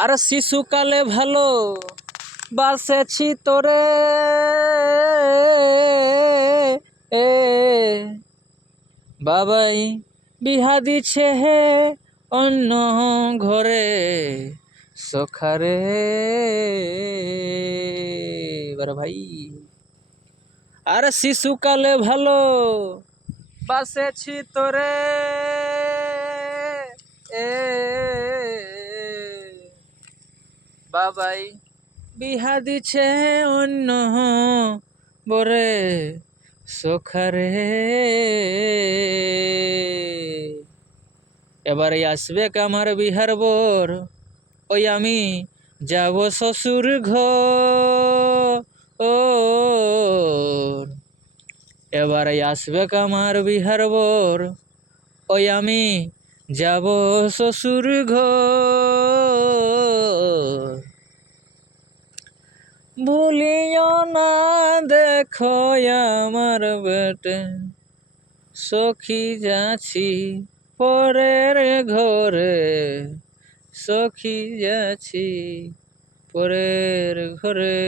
আর শিশুকালে ভালো বাসেছি তোরে এ বাবাই বিহা দিছে হে অন্য ঘরে সখারে এবার ভাই। আর শিশুকালে ভালো বাসেছি তোরে এ বাবাই বিহা দিছে অন্য বরে সখারে। এবারে আসবে আমার বিহার বর, ওই আমি যাব শ্বশুর ঘর। এবারে আসবে আমার বিহার বর, ওই আমি যাব শ্বশুর ঘর। ভুলিও না দেখো আমার বেটে সখী যাচ্ছি পরের ঘরে, সখী যাচ্ছি পরের ঘরে।